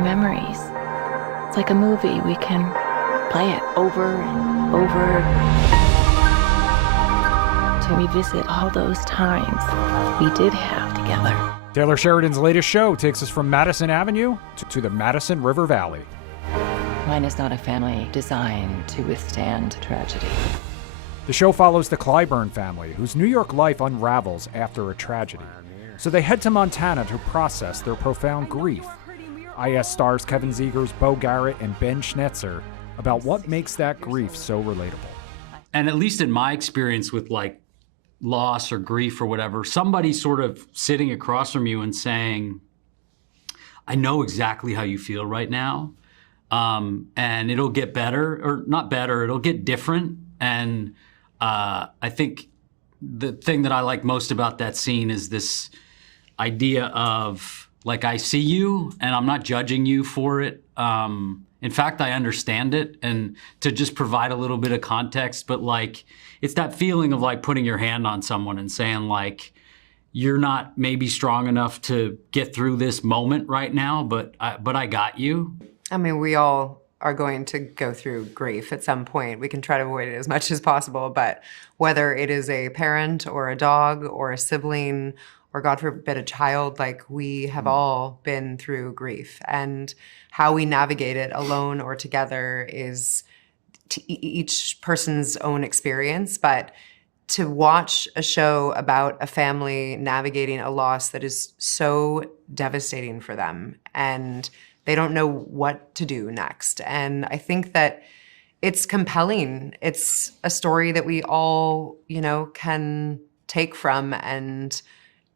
memories. It's like a movie. We can play it over and over to revisit all those times we did have together. Taylor Sheridan's latest show takes us from Madison Avenue to the Madison River Valley. Mine is not a family designed to withstand tragedy. The show follows the Clyburn family, whose New York life unravels after a tragedy. So they head to Montana to process their profound grief. IS stars Kevin Zegers, Bo Garrett, and Ben Schnetzer about what makes that grief so relatable. And at least in my experience with like loss or grief or whatever, somebody sort of sitting across from you and saying, I know exactly how you feel right now. And it'll get better, or not better, it'll get different. And I think the thing that I like most about that scene is this idea of, like, I see you and I'm not judging you for it. In fact, I understand it. And to just provide a little bit of context, but like, it's that feeling of like putting your hand on someone and saying like, you're not maybe strong enough to get through this moment right now, but I got you. I mean, we all are going to go through grief at some point. We can try to avoid it as much as possible, but whether it is a parent or a dog or a sibling or, God forbid, a child, like, we have all been through grief. And how we navigate it alone or together is each person's own experience. But to watch a show about a family navigating a loss that is so devastating for them, and they don't know what to do next. And I think that it's compelling. It's a story that we all, you know, can take from, and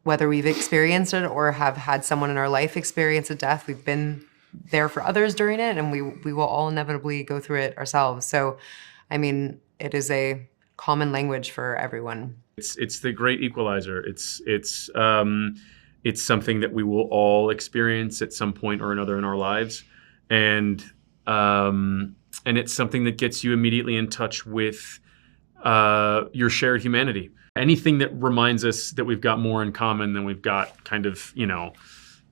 whether we've experienced it or have had someone in our life experience a death, we've been there for others during it, and we will all inevitably go through it ourselves. So, I mean, it is a common language for everyone. It's the great equalizer. It's something that we will all experience at some point or another in our lives, and it's something that gets you immediately in touch with your shared humanity. Anything that reminds us that we've got more in common than we've got kind of, you know,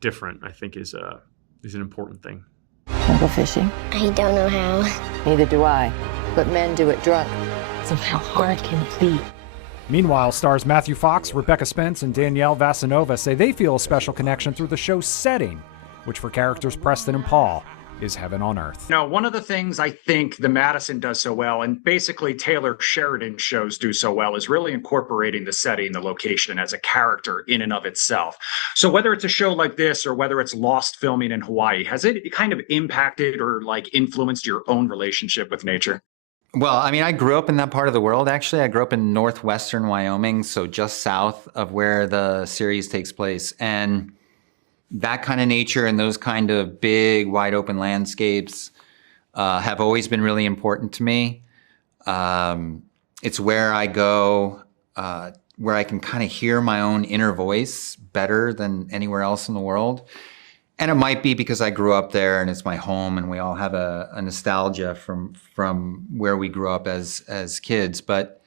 different, I think is an important thing. Wanna go fishing? I don't know how. Neither do I, but men do it drunk. So how hard can it be? Meanwhile, stars Matthew Fox, Rebecca Spence, and Danielle Vasanova say they feel a special connection through the show's setting, which for characters Preston and Paul is heaven on earth. Now, one of the things I think the Madison does so well, and basically Taylor Sheridan shows do so well, is really incorporating the setting, the location as a character in and of itself. So whether it's a show like this or whether it's Lost filming in Hawaii, has it kind of impacted or like influenced your own relationship with nature? Well, I mean, I grew up in that part of the world, actually. I grew up in northwestern Wyoming, so just south of where the series takes place. And that kind of nature and those kind of big, wide open landscapes have always been really important to me. It's where I go, where I can kind of hear my own inner voice better than anywhere else in the world. And it might be because I grew up there and it's my home, and we all have a nostalgia from where we grew up as kids. But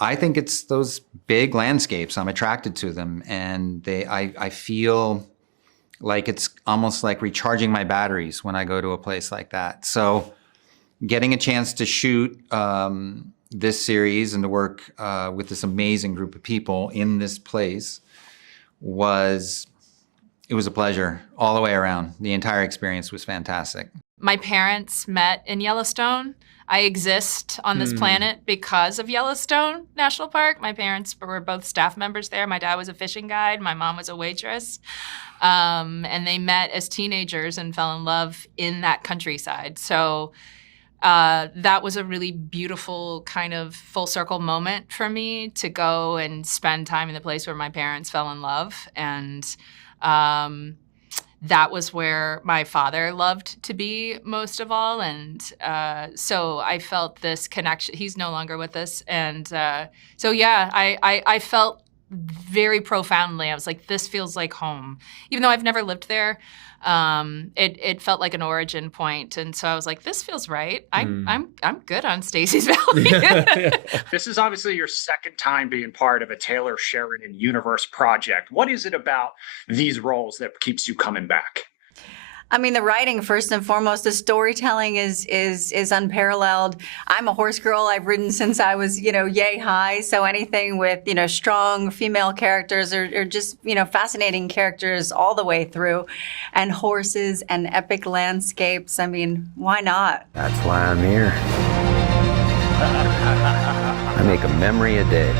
I think it's those big landscapes. I'm attracted to them, and I feel like it's almost like recharging my batteries when I go to a place like that. So getting a chance to shoot this series and to work with this amazing group of people in this place was a pleasure all the way around. The entire experience was fantastic. My parents met in Yellowstone. I exist on this planet because of Yellowstone National Park. My parents were both staff members there. My dad was a fishing guide. My mom was a waitress. And they met as teenagers and fell in love in that countryside. So that was a really beautiful kind of full circle moment for me to go and spend time in the place where my parents fell in love. And that was where my father loved to be most of all. And so I felt this connection. He's no longer with us. And so, yeah, I felt very profoundly. I was like, this feels like home. Even though I've never lived there, it felt like an origin point. And so I was like, this feels right. I'm good on Stacy's Valley. This is obviously your second time being part of a Taylor Sheridan universe project. What is it about these roles that keeps you coming back? I mean, the writing, first and foremost, the storytelling is unparalleled. I'm a horse girl. I've ridden since I was, yay high. So anything with, strong female characters or just, fascinating characters all the way through, and horses and epic landscapes. I mean, why not? That's why I'm here. I make a memory a day.